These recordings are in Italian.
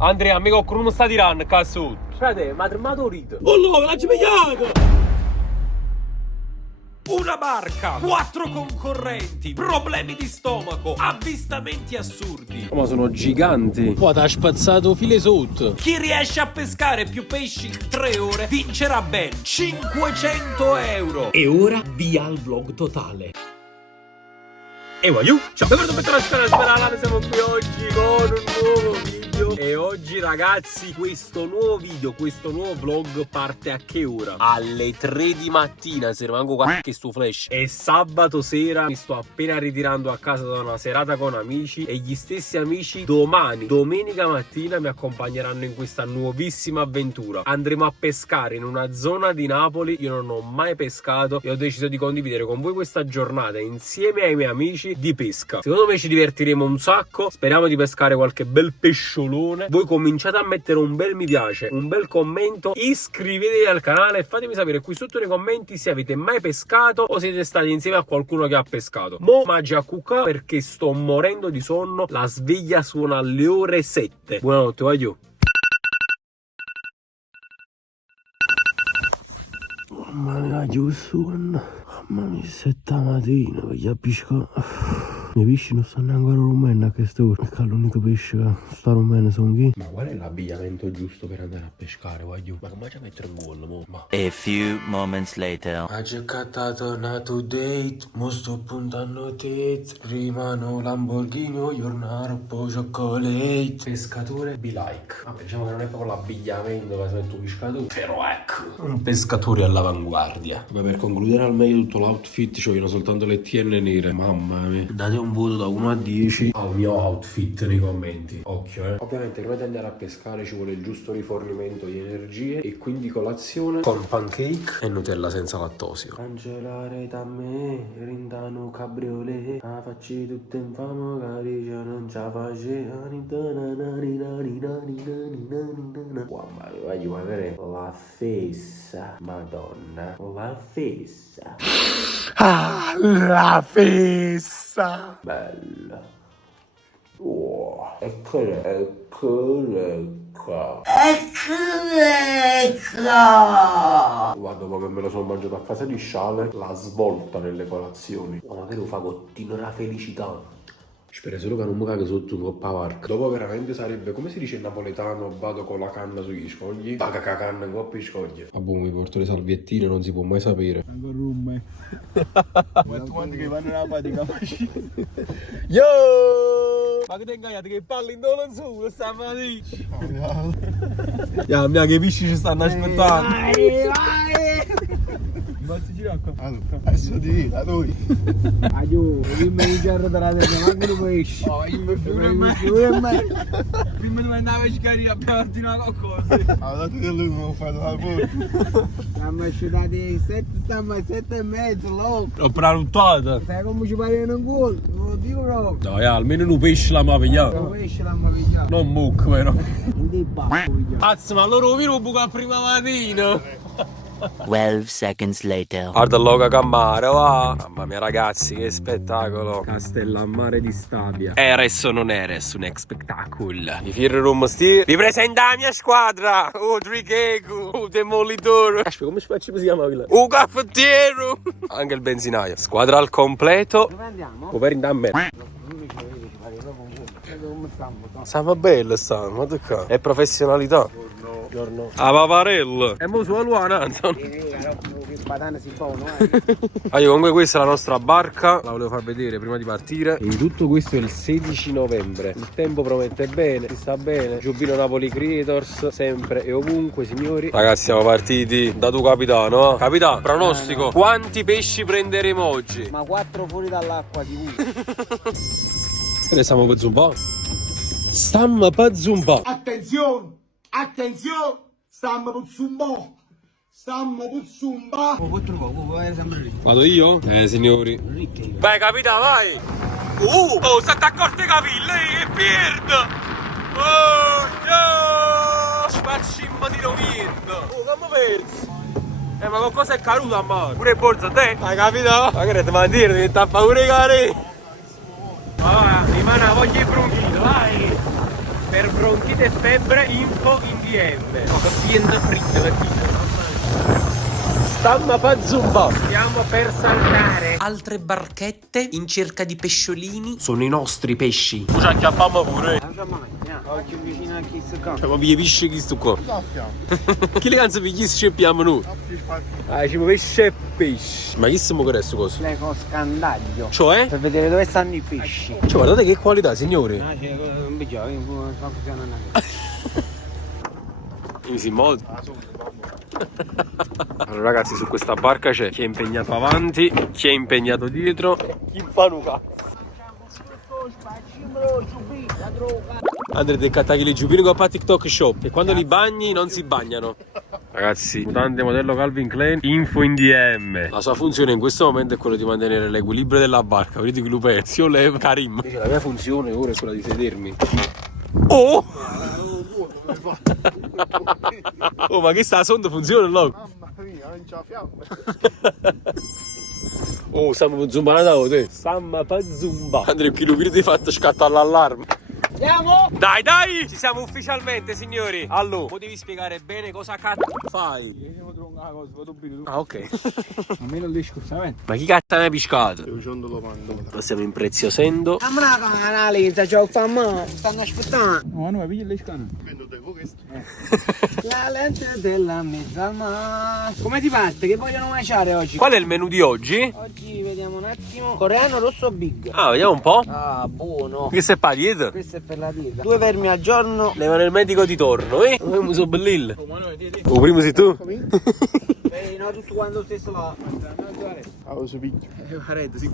Andrea, amico, come sta tirando qua sotto? Frate, ma tremato rito. Oh no, l'ha pigliato! Una barca, 4 concorrenti, problemi di stomaco, avvistamenti assurdi. Ma sono giganti. Poi ti ha spazzato file sotto. Chi riesce a pescare più pesci in 3 ore vincerà ben 500 euro. E ora via al vlog totale. E voglio, ciao, benvenuto per tornare a Speralare, siamo qui oggi con un nuovo video. E oggi ragazzi questo nuovo vlog parte a che ora? Alle 3 di mattina, se rimango qua che sto flash. È sabato sera, mi sto appena ritirando a casa da una serata con amici. E gli stessi amici domani, domenica mattina, mi accompagneranno in questa nuovissima avventura. Andremo a pescare in una zona di Napoli, io non ho mai pescato e ho deciso di condividere con voi questa giornata insieme ai miei amici di pesca. Secondo me ci divertiremo un sacco. Speriamo di pescare qualche bel pesciolone. Voi cominciate a mettere un bel mi piace, un bel commento, iscrivetevi al canale e fatemi sapere qui sotto nei commenti se avete mai pescato o siete stati insieme a qualcuno che ha pescato. Mo' mangi a cucca perché sto morendo di sonno. La sveglia suona alle ore 7. Buonanotte, voglio. Mamma mia, giusto, mamma mia, 7 mattina, voglio pescare. I pesci non stanno ancora rumendo a quest'ora, perché l'unico pesce che sta rumendo sono chi? Ma qual è l'abbigliamento giusto per andare a pescare, voglio? Ma come ci mettere in gol, mo? Ma... A few moments later. Ha gettato una to date, mo sto puntando date. Rimano Lamborghini, giornare poi chocolate. Pescatore be like. Vabbè, diciamo che non è proprio l'abbigliamento che si mette un pescatore, però ecco, un pescatore all'avanguardia. Vabbè, per concludere al meglio tutto l'outfit ci vogliono soltanto le TN nere. Mamma mia. Date un voto da 1 a 10 al mio outfit nei commenti. Occhio, Ovviamente prima di andare a pescare ci vuole il giusto rifornimento di energie e quindi colazione con pancake e Nutella senza lattosio. Cancellare da me, rindano cabriolet. La facci tutta in fama, caricia non ce la faceva. Mamma mia, voglio vedere la fessa, madonna, la fessa. Ah, la fessa. Bella. Oh, Guarda, dopo che me lo sono mangiato a casa di Sciale, la svolta nelle colazioni. ma magari un fagottino della felicità. Spero solo che non mi caga sotto un coppa park. Dopo veramente sarebbe, come si dice in napoletano, vado con la canna sugli scogli. Paga la canna in coppa e scogli. Vabbè, mi porto le salviettine, non si può mai sapere. Ancora rumme. Ma tu quanti che vanno nella pratica? Yo! Ma che te ingagate che palle in dolo su, stamattina? Ya, mia che pesci ci stanno aspettando. Basta girare qua. Adesso ti vedo, a noi. Aiuto, prima di girare dalla terra, manco lo pesci. Oh, io mi figuro mai. Prima di andare a pescare, abbiamo ordinato qualcosa. Ha dato che lui mi ha fatto la porta. Stiamo asciugati 7 e mezzo, loco. L'ho prenotato. Sai come ci pare in un gol? Non lo dico proprio. Dai, almeno un pesce l'abbiamo pigliato. Lo pesce l'hanno pigliato. Non muc, vero? Non ti bacco, Cazzo, ma loro vino buco a prima mattina. 12 seconds later. Guarda il logo Cammare, va! Mamma mia ragazzi, che spettacolo! Castellammare di Stabia. Eres o non eres, un ex spettacolo. I Firrum sti. Vi presenta la mia squadra! Tricheco, Demolitore. Aspetta, come si chiama quella? Caffettiero! Anche il benzinaio. Squadra al completo. dove andiamo? Over in damme. Stiamo bello, stiamo, ma tu qua? È professionalità. Buongiorno. A Paparella. E mo su Aluana, comunque questa è la nostra barca. La volevo far vedere prima di partire. In tutto questo è il 16 novembre. Il tempo promette bene, si sta bene. Giubbino Napoli Creators, sempre e ovunque, signori. Ragazzi, siamo partiti da tu capitano. Capitano, pronostico. No. Quanti pesci prenderemo oggi? Ma 4 fuori dall'acqua sicuro. Ne stiamo per zumbà. Stiamo per zumbà. Attenzione! Attenzione! Stiamo per zumbà! Stiamo per zumbà! Vado io? Signori. Vai capitano, vai! Oh, state accorti i capelli e perdo! Oh, no! Facciamo di rovento! Oh, come pensi? Ma qualcosa è caduto a mare! Pure il borsa a te? Hai capito? Ma che ne ti devo dire? Devi stare a paura di cari! Vai, rimane a voglia di bronchito, vai! Per bronchite e febbre, info in DM. Ho piena fritta la china. Stamma pazzumba. Stiamo per saltare. Altre barchette in cerca di pesciolini. Sono i nostri pesci. Ci acchiappiamo pure. Oggi vicino a chi si cambia. Cioè, ma piglia pesce chi sto qua? Che le canze pigli sceppiamo noi? Ci pesce e pesce. Ma chi siamo con questo coso? Lei con scandaglio. Cioè? Per vedere dove stanno i pesci. Cioè, guardate che qualità, signori. Ah, c'è un biglione, fa funzionare. Easy mode. Allora ragazzi, su questa barca c'è chi è impegnato avanti, chi è impegnato dietro, chi fa un cazzo. Andrete a cattare le giubbini con a TikTok shop e quando li bagni non si bagnano. Ragazzi, mutande modello Calvin Klein, info in DM. La sua funzione in questo momento è quella di mantenere l'equilibrio della barca. Vedete che lo pensi, io levo Karim. Invece la mia funzione ora è quella di sedermi. Oh! Oh, ma che sta sonda funziona no? Mamma mia, non c'è la fiamma. Oh, stiamo zumbando te. Stiamo per zumba. Andrea, chi lo vede fatto scattare l'allarme. Andiamo! Dai, dai! Ci siamo ufficialmente, signori. Allora, mo devi spiegare bene cosa cazzo fai. Ah, ok. A me non riesco, sai? Ma chi cazzo mi hai piscato? Lo mando. Lo stiamo impreziosendo. Dammi una canalizza, c'ho fama. Stanno aspettando. No, no, piglia le scane. Vendo te questo. La lente della mezzalma. Come ti parte? Che vogliono mangiare oggi? Qual è il menù di oggi? Oggi vediamo un attimo. Coreano rosso big. Ah, vediamo un po'. Ah, buono. Che sei pa' dietro? Questo è per la dieta. 2 vermi al giorno. Levano il medico di torno, eh? Come sono bellille. O primo sei tu? No, tutto quanto stesso va. Ah, lo so picchio.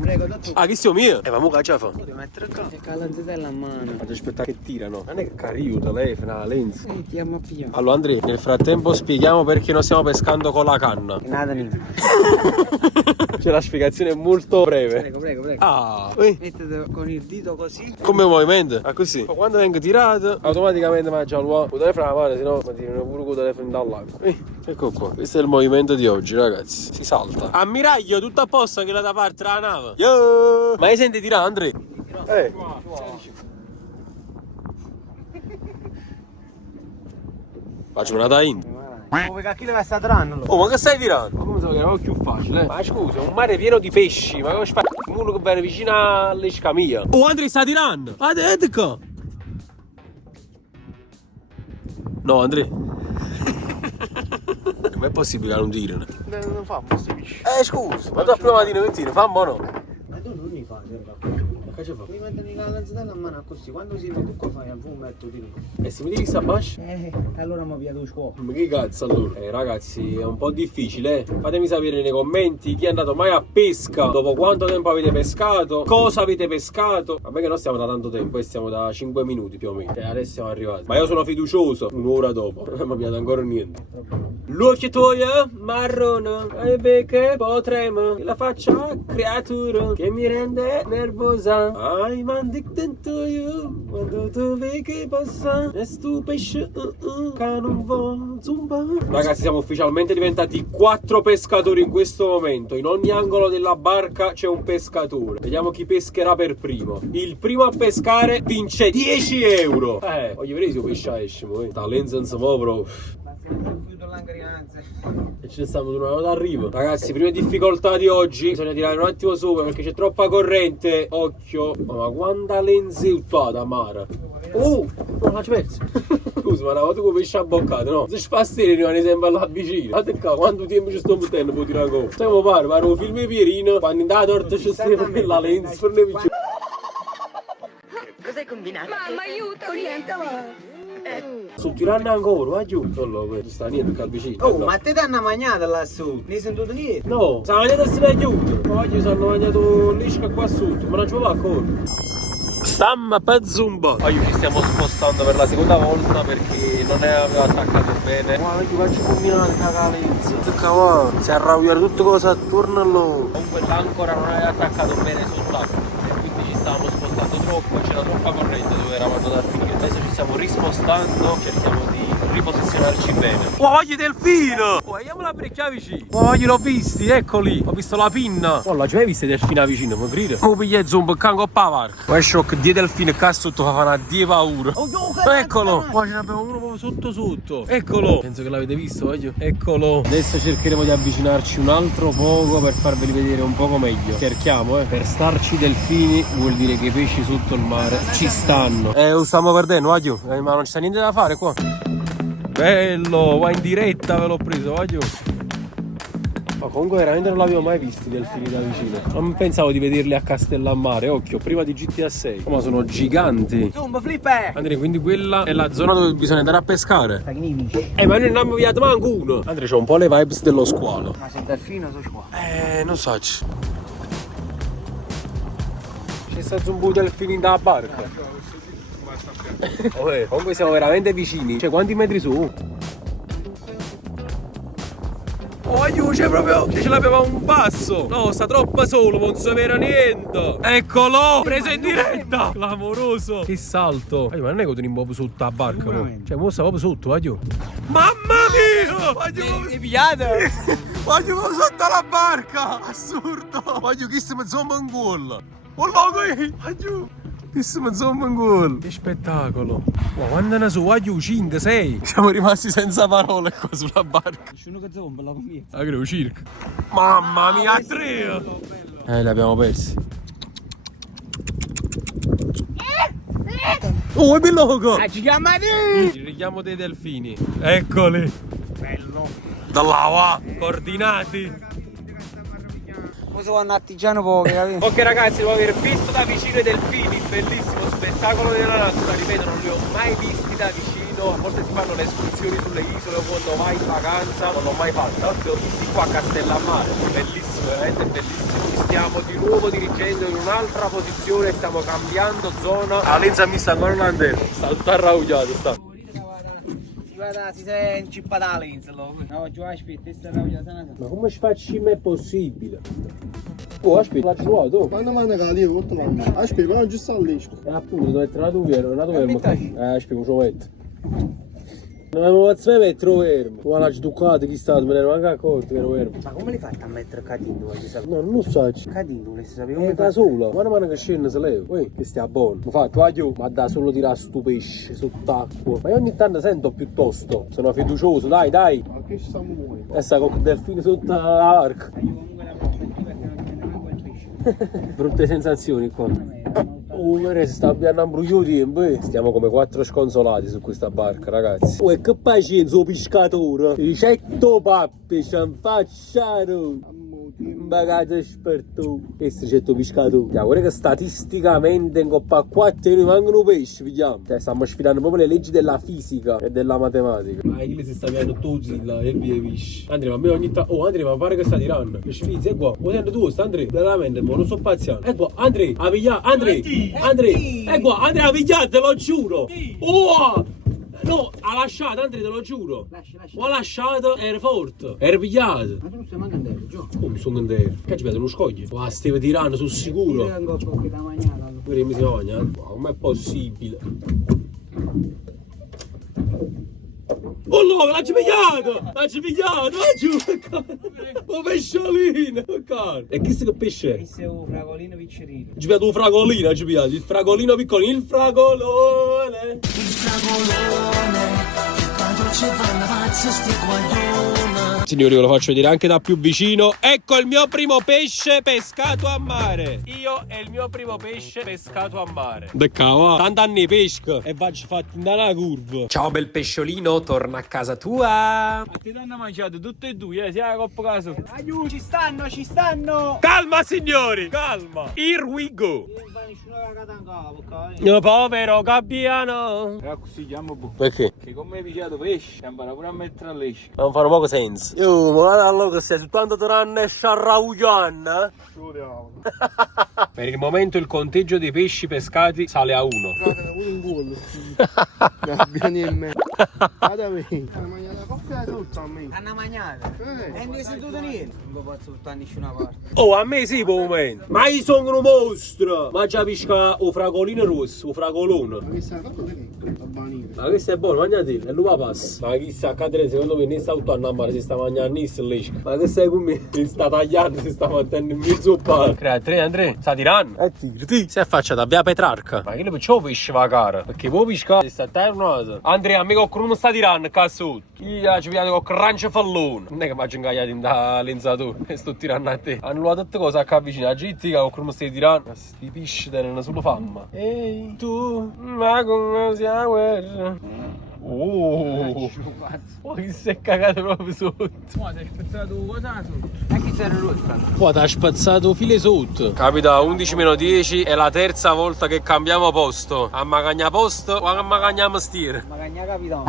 Prego, dottore. Ah, che stiamo io? Ma mo che ce fa? Devi mettere qua. C'è la lentella a mano. Faccio aspettare che tirano. Non è che carico, telefono, la lenza. Ti amo più. Allora Andrea, nel frattempo spieghiamo perché non stiamo pescando con la canna. Nada niente. C'è la spiegazione molto breve. Prego, prego, prego. Ah, Mettete con il dito così. come movimento? Ah, così. Ma quando vengo tirato, automaticamente mangia l'uomo. Con il telefono alla mano, sennò mi tirano pure con il telefono dall'acqua. Ecco qua. Questo è il movimento di oggi, ragazzi. Si salta. Ammiraglio, tutto a posto che la da parte della nave. Yo! Ma hai senti tirare, Andrea? Faccio una da India. Come cacchio deve stare tranno? Oh, ma che stai tirando? Ma come se era più facile? Ma scusa, un mare pieno di pesci, ma come spazio? Uno che viene vicino alle scamia. Oh, Andrea sta tirando! Guarda qua! No, Andrea. Com'è possibile che non tirano? Non fa questi pesci. Scusa, ma tu a prima mattina che tiri, fa buono. Ma tu non li fai, Ma che ci fa? mi metti la lanzatella a mano così, quando si vede tu qua fai un fumetto di E se mi dici sta bascia? allora mi via tu scuola. Ma che cazzo allora? Ragazzi, è un po' difficile. Fatemi sapere nei commenti chi è andato mai a pesca, dopo quanto tempo avete pescato, cosa avete pescato. Vabbè che noi stiamo da tanto tempo, stiamo da 5 minuti più o meno. E adesso siamo arrivati. Ma io sono fiducioso, un'ora dopo. Non mi ha piato ancora niente. L'occhio tuo marrone, e perché potremo la faccia creatura che mi rende nervosa. Ai mandi dentro io, quando tu vedi che passa, e stu pesce che non va zumba. Ragazzi, siamo ufficialmente diventati 4 pescatori in questo momento. In ogni angolo della barca c'è un pescatore. Vediamo chi pescherà per primo. Il primo a pescare vince 10 euro. Voglio vedere se pesce esce, Talenza non si muove proprio. E ce ne stiamo tornando d'arrivo. Ragazzi, prime difficoltà di oggi. Bisogna tirare un attimo sopra perché c'è troppa corrente. Occhio. Ma quanta lenza è uttata, Mara. Oh, non l'ho perso. Scusa, ma una volta che pesce abboccato, no? Se spastare rimane sempre là vicino. Guardate qua, quanto tempo ci sto mettendo per tirare con. Stiamo pare un film di Pierino. Quando in da torta c'è sempre la lenza per le vicine. Cosa hai combinato? Mamma, aiuto, niente. Sto tirando ancora, va giù. Non sta niente che al vicino. Oh, ma te danno mangiato lassù? Ne hai sentito niente? No, sta mangiato a stare aiuto. Oggi sono mangiato l'isca qua sotto, ma non ci va ancora. Stamma per zumba. Oggi ci stiamo spostando per la seconda volta perché non aveva attaccato bene. Ma io faccio combinare la calenza. Cavolo, si arrabbiano tutte cose attorno a loro. Comunque l'ancora non aveva attaccato bene sott'acqua. Quindi ci stavamo spostando troppo, c'era troppa corrente dove eravamo andati a finire. Adesso ci stiamo rispostando, cerchiamo di riposizionarci bene. Oh, voglio i delfini! Oh, andiamo la brecchia vicino. Oh, gliel'ho visti, eccoli. Ho visto la pinna. Oh, l'ho già visto i delfini vicino, mi crede? Oh, piglia zoom, cango pavarco. Ma è shock, 10 delfini qua sotto fa una 10 paura. Eccolo. Oh, ce ne abbiamo uno proprio sotto. Eccolo. Penso che l'avete visto, voglio. Eccolo. Adesso cercheremo di avvicinarci un altro poco per farveli vedere un poco meglio. Cerchiamo, per starci delfini vuol dire che i pesci sotto il mare ci stanno. Lo stiamo perdendo, voglio. Ma non ci sta niente da fare qua. Bello, va in diretta, ve l'ho preso, voglio. Ma comunque veramente non l'avevo mai visti i delfini da vicino. Non pensavo di vederli a Castellammare, occhio, prima di GTA 6. Ma sono giganti. Zumba, flipper! Andrea, quindi quella è la zona dove bisogna andare a pescare. Ma noi non abbiamo viato manco uno. Andrea, c'ho un po' le vibes dello squalo. Ma se il delfino so qua. Non so. C'è stato un po' di delfini da barca. Comunque siamo veramente vicini. Cioè, quanti metri su? Oh, aiuto, c'è proprio. Ce l'abbiamo a un passo. No, sta troppo solo, non si vede niente. Eccolo! Preso in diretta! Clamoroso! Che salto! Ma non è che tenim proprio sotto la barca, no? Cioè, mo sta proprio sotto, voglio. Mamma mia! Voglio. È pigliato? Voglio sotto la barca! Assurdo! Voglio che si mi zomba in gol! Oh, qui! Voglio. Che si mi zomba in gol! Che spettacolo! Ma quando ne so, voglio 5, 6! Siamo rimasti senza parole qua sulla barca. Nessuno che zomba, la comienza. Ah, credo circa. Mamma mia, 3! Li abbiamo persi. Oh, è bello! Ci chiama di! Il richiamo dei delfini. Eccoli! Bello! Dall'acqua! Coordinati! Cosa vanno artigiano poco, capito? Ok ragazzi, dopo aver visto da vicino i delfini, bellissimo spettacolo della natura, ripeto, non li ho mai visti da vicino, a volte si fanno le escursioni sulle isole quando vai in vacanza, non l'ho mai fatta, li ho visti qua a Castellammare, bellissimo, veramente bellissimo. Ci stiamo di nuovo dirigendo in un'altra posizione, stiamo cambiando zona. Alenza mi sta ancora andando, sta tutto arraugiato, sta. Si sei incippata la lenza, no, giù aspetta, questa è la Ma come ci facci me possibile? Oh, aspetta, l'ha trovato. Quando manda la lì, tutto manda. Aspetta, però non ci sta lì. Appunto, devo mettere la tua fermo, aspetta, ce lo metto. Non avevo fatto mettere fermo. Guarda, ci toccate chi stato, me ne ero anche accorto che ero fermo. Ma come l'hai fatta a mettere Cadino? No, non lo so. Cadino, le si sapeva Come da sola. Guarda che scende se leva. Poi che stia buono. Mi fa, ma da solo tirare sto pesce sott'acqua. Ma io ogni tanto sento piuttosto. Sono fiducioso, dai. Ma che ci stiamo noi? E sta con il delfino sotto la barca. Brutte sensazioni qua. Si sta abbiando un tempo, Stiamo come 4 sconsolati su questa barca, ragazzi. E che pazienza, o pescatore! Ricetto pappe, ci hanno facciato! Un bagaglio esperto. Questo c'è il pescatore. Guarda che statisticamente in Coppa a 4 ne mancano pesci, vediamo. Cioè, stiamo sfidando proprio le leggi della fisica e della matematica. Ma chi si sta piando tutti là e via pesci. Andrea, ma a me ogni tanto. Oh, Andrea, ma pare che sta tirando. E sfizzi, è qua. Lo sento tu, sta Andrea. Veramente, ma non sto pazziando. È qua, Andrea, a pigliare, Andrea, è qua, Andrea, a pigliare, te lo giuro. Oh! No, ha lasciato, Andrea, te lo giuro. Lascia. Ma ha lasciato, era forte. Era pigliato. Ma tu non stai manco andando, Gio. Come sono andando? Che ci vedo uno scoglio? Ma stava tirando, sono sicuro. Io che da mangiare. Mi si mangia? Ma com'è possibile? Oh no, l'ha pigliato! L'ha giù! Oh, pesciolino! E questo che pesce è? Questo è un fragolino piccerino. Ci piace un fragolino, ci piace. Il fragolino piccolino, il fragolone! Signori, ve lo faccio vedere anche da più vicino. Ecco il mio primo pesce pescato a mare. Io e il mio primo pesce pescato a mare. De cavolo, tanti anni pesca e faccio fatti andare alla curva. Ciao bel pesciolino, torna a casa tua. A te hanno mangiato tutte e due, sia la coppa caso. Aiuto, ci stanno. Calma signori, calma. Here we go. No, povero gabbiano. Così chiamo bu. Perché? Che come hai pigliato pesce, ti impara pure a mettere a lesce. Non fanno poco senso. Io, ma guarda allora che sei soltanto tranne sciarraugianna. Ci vediamo. Per il momento il conteggio dei pesci pescati sale a 1. Guarda, pure un gol. Gabbiani e me. Guarda me. Hanno mangiato la coppia tutta a me. Hanno mangiato? E non è sentito niente. Non può soltanto nessuna parte. Oh, a me sì, per un momento. Ma io sono un mostro. Ma già pisca o fragolino rosso, o fragolone. Ma che stai fatto lì? A banire. Ma questo è buono, mangiati, è l'uva passa. Ma chi sta a cadere, secondo me, ne sta tutto a mare, si sta mangiando il lesco. Ma che stai con me? Si sta tagliando, si sta mettendo in mezzo al palo. Creatore, Andrea, sta tirando? Tigre, si è affacciata a via Petrarca. Ma che le perciò pesce va cara? Perché poi pesca, si sta terminato. Andrea, a me qualcuno mi sta tirando, cazzo. Io ci vedo con crunch fallone. Non è che mi faccio ingagliato in da lenzato e sto tirando a te. Hanno trovato tutte cose a vicino. A gitti che qualcuno mi stai tirando. Ma sti pesci tengono sulla fama. Ehi, tu, ma come sia la guerra? Oh, poi si è cagato proprio sotto. Ma ti hai spezzato cosa sotto? E chi c'era rotta? Poi ti ha spazzato file sotto. Capita 11-10, è la terza volta che cambiamo posto. A magagna posto o a magagna mestiere? Ma cagna capitano.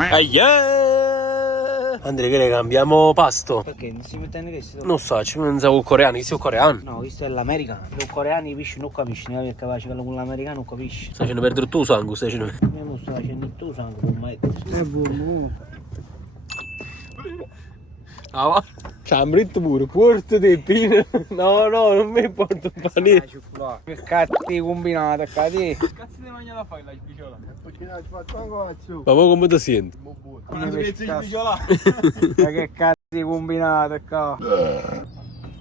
Andrea, che ne cambiamo pasto? Perché non si mette che si Non so, ci pensavo coreano, questo è coreano. No, questo è l'americano. I coreani capisci non capisci, ne è capace che con l'americano non capisci. Stai facendo perdere tutto il sangue, stai facendo. Io non sto facendo tutto sangue con me. È buono. Ah, c'è pure, quarto di pino. No, non mi porto un panino. Che cazzo combinato, cazzo. Che cazzo di mangiare a fare la spiciola? Perché ci faccio ancora su. Ma voi come ti senti? Ma che cazzo combinato, qua.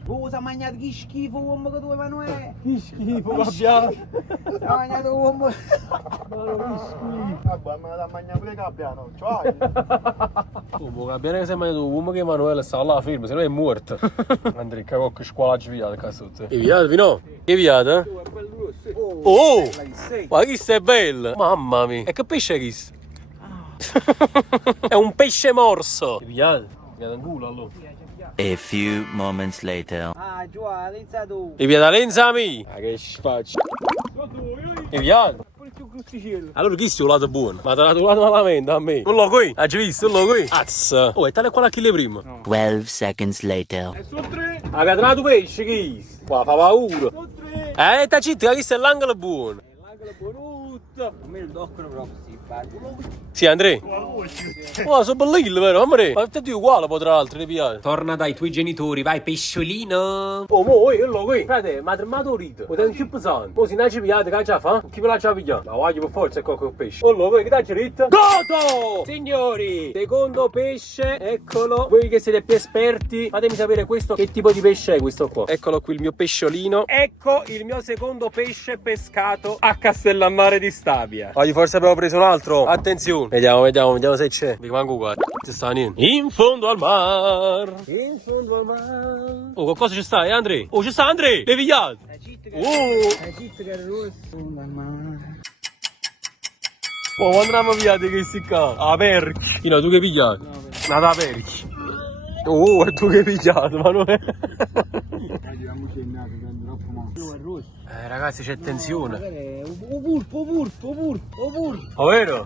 Cosa ha mangiato che schifo uomo che tu Emanuele? Che schifo, Gabbiano. Ha mangiato uomo. Vabbè, ma la mangia pure Gabbiano. Cioè. Oh, Gabbiano che si è mangiato un uomo che Emanuele sta là fermo, se no è morto. Andrea, che qualche scuola ci viata, cazzo. Che viata, Vino? Che viata? Oh! Ma chi è bello? Mamma mia. E che pesce è questo? È un pesce morso. Che viata? Viata in culo allora. A few moments later. Ah, giù, lenza tu. E via da lenza mi. Ma che faccio? E via. Allora chi è il lato buono? Ma te l'ha trovato malamente a me. Non lo qui? Hai già visto? Non lo qui? Azza. Oh, è tale quella che le prima. 12 seconds later. Ha catenato pesce che è? Qua fa paura. Sta zitta, che questo è l'angolo buono. L'angolo buono. A me non toccano proprio sti bagni. Sì, Andrea? Oh, sono bellino, vero? Amore? Ma tutti uguali, poi tra l'altro, ne piace. Torna dai tuoi genitori, vai, pesciolino. Oh, mo, quello qui. Frate, ma tremato rito. Potete un chip pesante. Mo, se non ci pigliate, che già fa? Chi me l'ha già pigliato? Ma voglio per forza è qualche pesce. Oh, voi, che dai rito? Goto! Signori, secondo pesce, eccolo. Voi che siete più esperti, fatemi sapere questo, che tipo di pesce è questo qua. Eccolo qui il mio pesciolino. Ecco il mio secondo pesce pescato a Castellammare di Stabia. Oggi forse abbiamo preso un altro. Attenzione. Vediamo se c'è. Vi manco qua. Ci sta niente. In fondo al mar. In fondo al mar. Oh, qualcosa ci sta, Andrea? Oh, ci sta, Andrea? Le vigliate. Oh, andiamo via di questi qua. A perchi. Io, tu che pigliato? Nata a perchi. Oh, e tu che pigliato, ma non è. Ragazzi, c'è tensione. Purpo. Ovvero?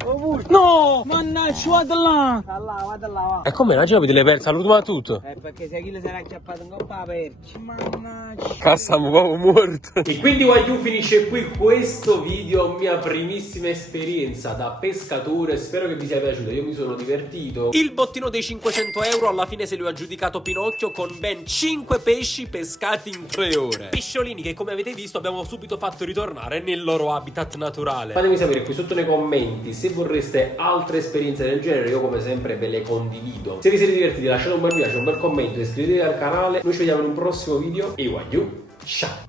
No! Mannaggia, vada là! Vada là. E come? La gente avete le perse all'ultimo tutto? Perché se chi le sarà acchiappato in coppa perci. Mannaggia. Cassiamo proprio morto. E quindi Wagyu finisce qui questo video, mia primissima esperienza da pescatore. Spero che vi sia piaciuto, io mi sono divertito. Il bottino dei 500 euro alla fine se lo ha aggiudicato Pinocchio con ben 5 pesci pescati in 3 ore. Pesciolini che, come avete visto, abbiamo subito fatto ritornare nel loro habitat naturale. Fatemi sapere qui sotto nei commenti se vorreste altre esperienze del genere, io come sempre ve le condivido. Se vi siete divertiti lasciate un bel mi piace, un bel commento, iscrivetevi al canale. Noi ci vediamo in un prossimo video e Wagyu, ciao!